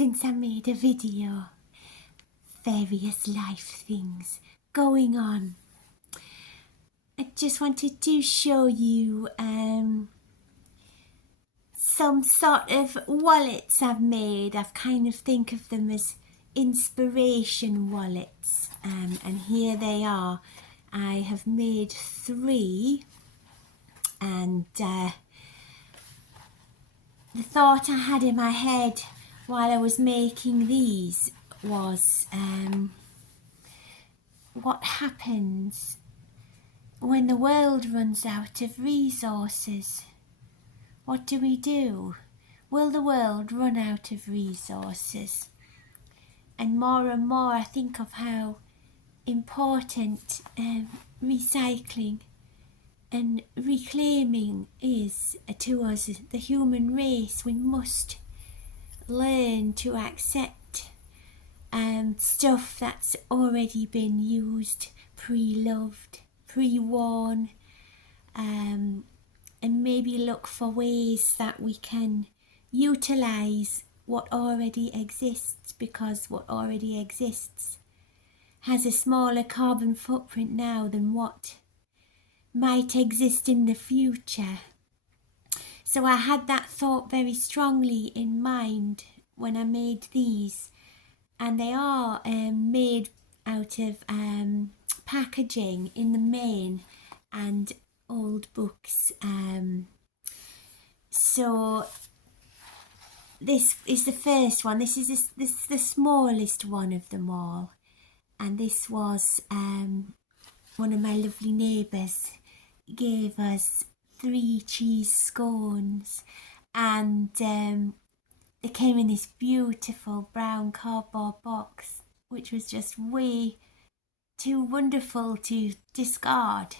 since I made a video. Various life things going on. I just wanted to show you some sort of wallets I've made. I've kind of think of them as inspiration wallets, and here they are. I have made 3, and the thought I had in my head while I was making these was what happens when the world runs out of resources. What do we do? Will the world run out of resources? And more I think of how important recycling and reclaiming is to us, the human race. We must learn to accept stuff that's already been used, pre-loved, pre-worn, and maybe look for ways that we can utilise what already exists, because what already exists has a smaller carbon footprint now than what might exist in the future. So I had that thought very strongly in mind when I made these, and they are made out of packaging in the main and old books. So this is the first one. This is the smallest one of them all, and this was one of my lovely neighbours gave us 3 cheese scones, and they came in this beautiful brown cardboard box, which was just way too wonderful to discard.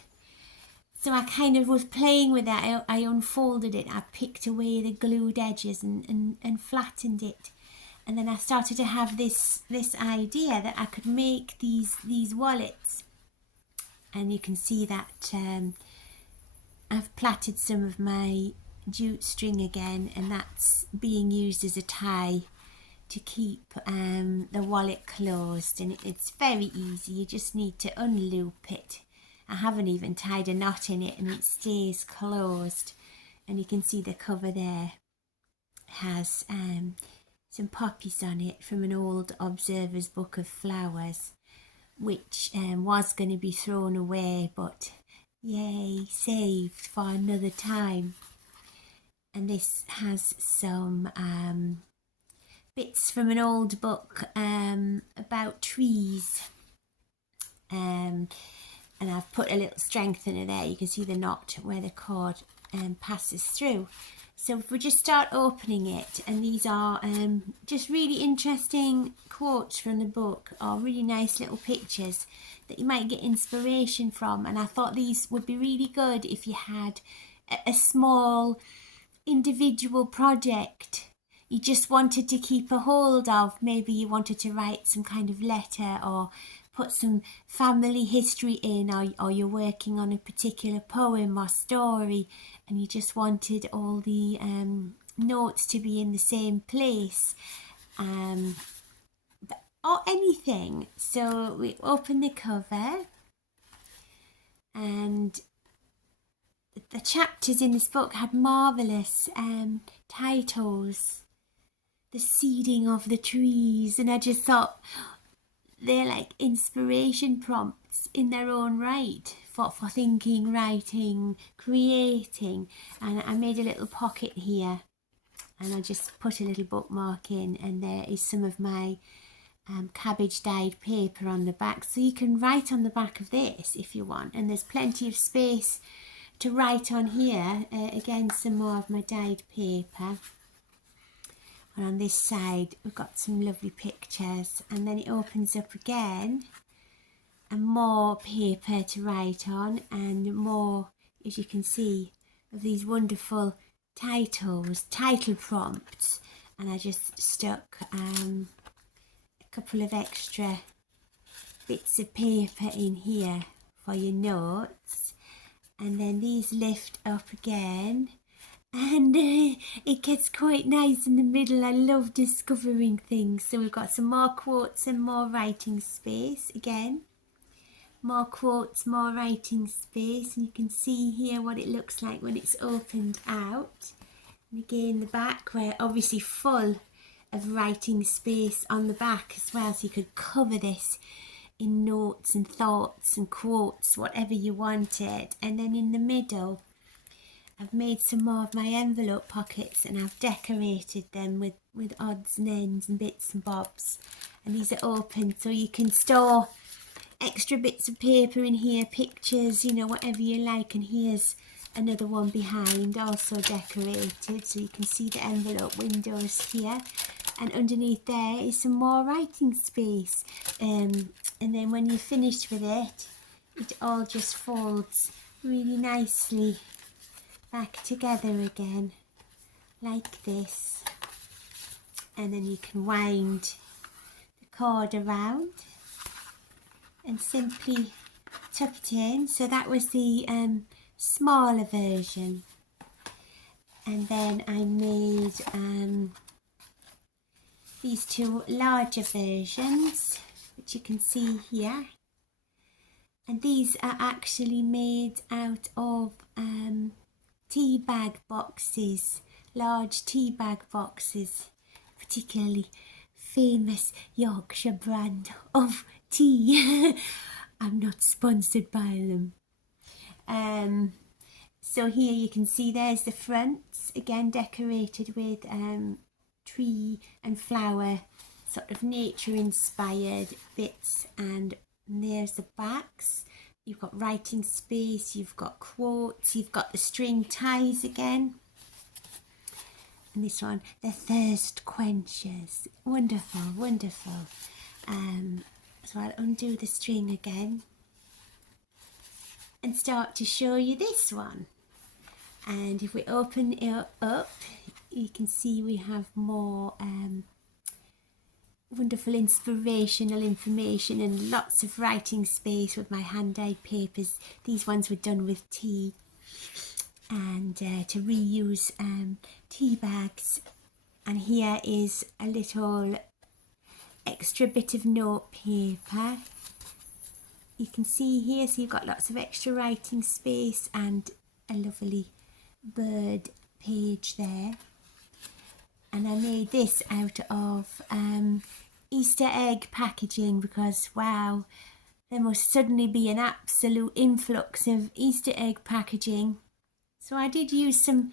So I kind of was playing with that. I unfolded it, I picked away the glued edges and flattened it. And then I started to have this idea that I could make these wallets. And you can see that I've plaited some of my jute string again, and that's being used as a tie to keep the wallet closed. And it's very easy, you just need to unloop it. I haven't even tied a knot in it, and it stays closed. And you can see the cover there has some poppies on it from an old Observer's Book of Flowers, which was going to be thrown away, but yay, saved for another time. And this has some bits from an old book about trees, and I've put a little strengthener there. You can see the knot where the cord passes through. So if we just start opening it, and these are just really interesting quotes from the book, or really nice little pictures that you might get inspiration from. And I thought these would be really good if you had a small individual project you just wanted to keep a hold of. Maybe you wanted to write some kind of letter or put some family history in, or you're working on a particular poem or story, and you just wanted all the notes to be in the same place, or anything. So we open the cover, and the chapters in this book had marvellous titles. The seeding of the trees, and I just thought they're like inspiration prompts in their own right for thinking, writing, creating. And I made a little pocket here, and I just put a little bookmark in, and there is some of my cabbage dyed paper on the back, so you can write on the back of this if you want, and there's plenty of space to write on here. Again, some more of my dyed paper. And on this side we've got some lovely pictures, and then it opens up again, and more paper to write on, and more, as you can see, of these wonderful titles, title prompts. And I just stuck a couple of extra bits of paper in here for your notes. And then these lift up again, and it gets quite nice in the middle. I love discovering things. So we've got some more quotes and more writing space again. More quotes, more writing space, and you can see here what it looks like when it's opened out. And again the back, we're obviously full of writing space on the back as well, so you could cover this in notes and thoughts and quotes, whatever you wanted. And then in the middle I've made some more of my envelope pockets, and I've decorated them with odds and ends and bits and bobs, and these are open so you can store extra bits of paper in here, pictures, you know, whatever you like. And here's another one behind, also decorated, so you can see the envelope windows here. And underneath there is some more writing space. And then when you're finished with it, it all just folds really nicely back together again, like this. And then you can wind the cord around and simply tuck it in. So that was the smaller version. And then I made these two larger versions, which you can see here. And these are actually made out of tea bag boxes, large tea bag boxes, particularly famous Yorkshire brand of tea. I'm not sponsored by them. So here you can see there's the fronts, again decorated with tree and flower, sort of nature inspired bits, and there's the backs. You've got writing space, you've got quotes, you've got the string ties again. And this one, the thirst quenchers. Wonderful, wonderful. So I'll undo the string again and start to show you this one. And if we open it up, you can see we have more wonderful inspirational information and lots of writing space with my hand-dyed papers. These ones were done with tea, and to reuse tea bags. And here is a little extra bit of note paper. You can see here, so you've got lots of extra writing space and a lovely bird page there. And I made this out of Easter egg packaging, because wow, there must suddenly be an absolute influx of Easter egg packaging. So I did use some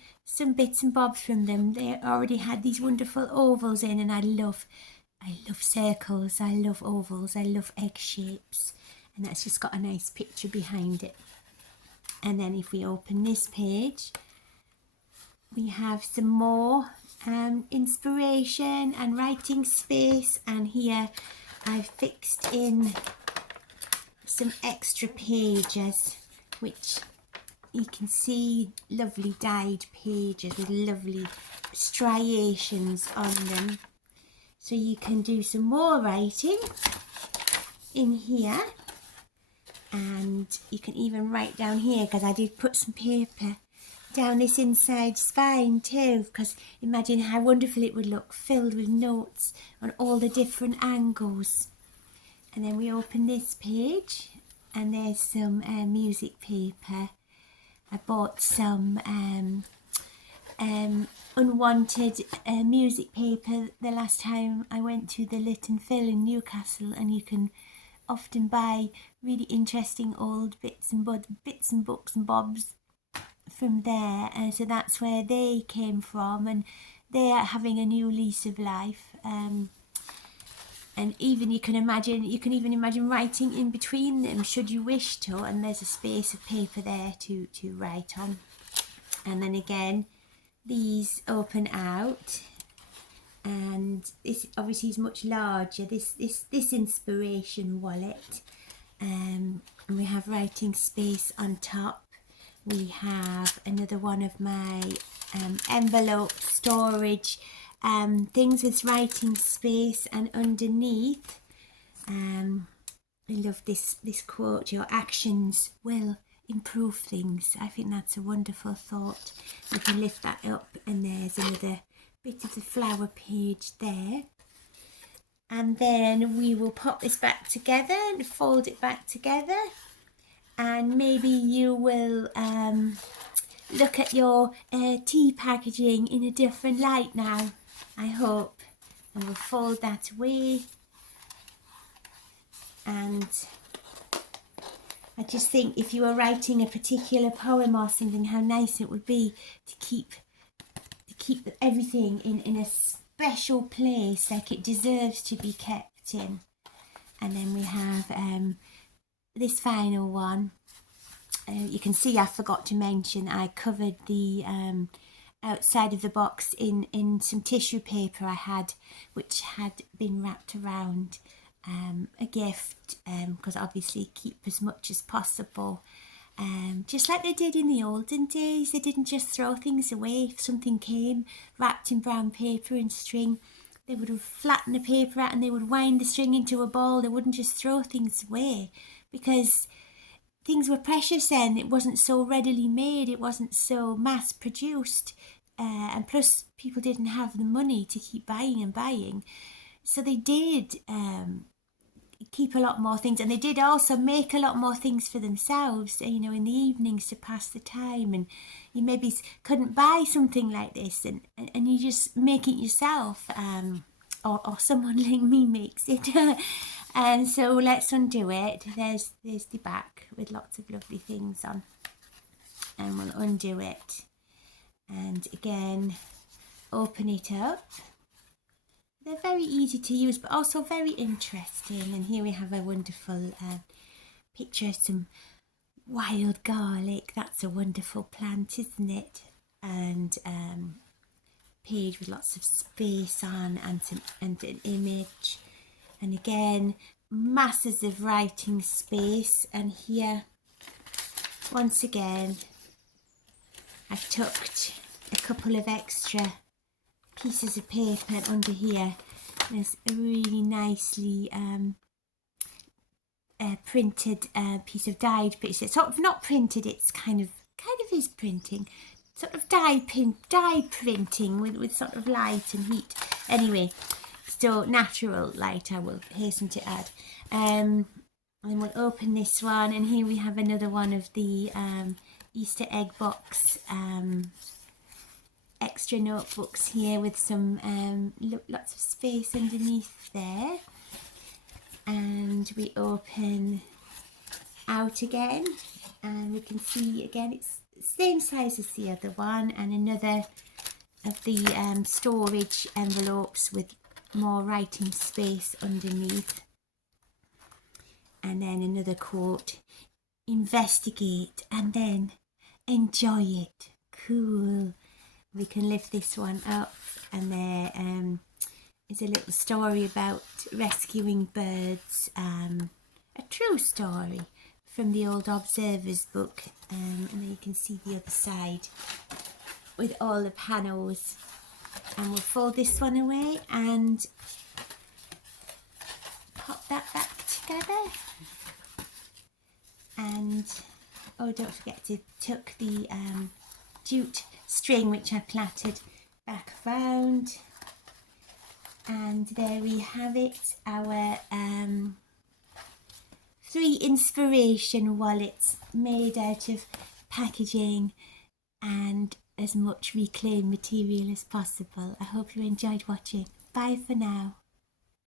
bits and bobs from them. They already had these wonderful ovals in, and I love circles, I love ovals, I love egg shapes. And that's just got a nice picture behind it. And then if we open this page, we have some more inspiration and writing space. And here I've fixed in some extra pages, which you can see, lovely dyed pages with lovely striations on them. So you can do some more writing in here. And you can even write down here, because I did put some paper down this inside spine too, because imagine how wonderful it would look, filled with notes on all the different angles. And then we open this page, and there's some music paper. I bought some unwanted music paper the last time I went to the Lit and Fill in Newcastle, and you can often buy really interesting old bits and books and bobs from there. And so that's where they came from, and they are having a new lease of life. And even you can even imagine writing in between them should you wish to, and there's a space of paper there to write on. And then again, these open out, and this obviously is much larger, this inspiration wallet. And we have writing space on top. We have another one of my envelope storage things with writing space, and underneath I love this quote: your actions will improve things. I think that's a wonderful thought. We can lift that up, and there's another bit of the flower page there. And then we will pop this back together and fold it back together, and maybe you will look at your tea packaging in a different light now, I hope. And we'll fold that away, and I just think if you were writing a particular poem or something, how nice it would be to keep everything in a special place, like it deserves to be kept in. And then we have this final one. You can see I forgot to mention I covered the outside of the box in some tissue paper I had, which had been wrapped around a gift, because obviously keep as much as possible. Just like they did in the olden days, they didn't just throw things away. If something came wrapped in brown paper and string, they would have flattened the paper out and they would wind the string into a ball. They wouldn't just throw things away, because things were precious then. It wasn't so readily made, it wasn't so mass produced, and plus people didn't have the money to keep buying and buying, so they did keep a lot more things, and they did also make a lot more things for themselves, you know, in the evenings to pass the time. And you maybe couldn't buy something like this, and you just make it yourself, or someone like me makes it. And so let's undo it. There's the back with lots of lovely things on, and we'll undo it, and again open it up. They're very easy to use, but also very interesting. And here we have a wonderful picture of some wild garlic. That's a wonderful plant, isn't it? And page with lots of space on, and an image. And again, masses of writing space. And here, once again, I've tucked a couple of extra pieces of paper under here. There's a really nicely printed piece of dyed paper. It's sort of not printed, it's kind of is printing. Sort of dyed printing with sort of light and heat. Anyway, so natural light, I will hasten to add. And we'll open this one, and here we have another one of the Easter egg box extra notebooks here with some lots of space underneath there. And we open out again, and we can see again it's the same size as the other one, and another of the storage envelopes with more writing space underneath. And then another quote: investigate and then enjoy it. Cool. We can lift this one up, and there is a little story about rescuing birds, a true story from the old Observer's book, and then you can see the other side with all the panels. And we'll fold this one away and pop that back together. And oh, don't forget to tuck the jute string which I plaited back around. And there we have it, our 3 inspiration wallets made out of packaging and as much reclaimed material as possible. I hope you enjoyed watching. Bye for now.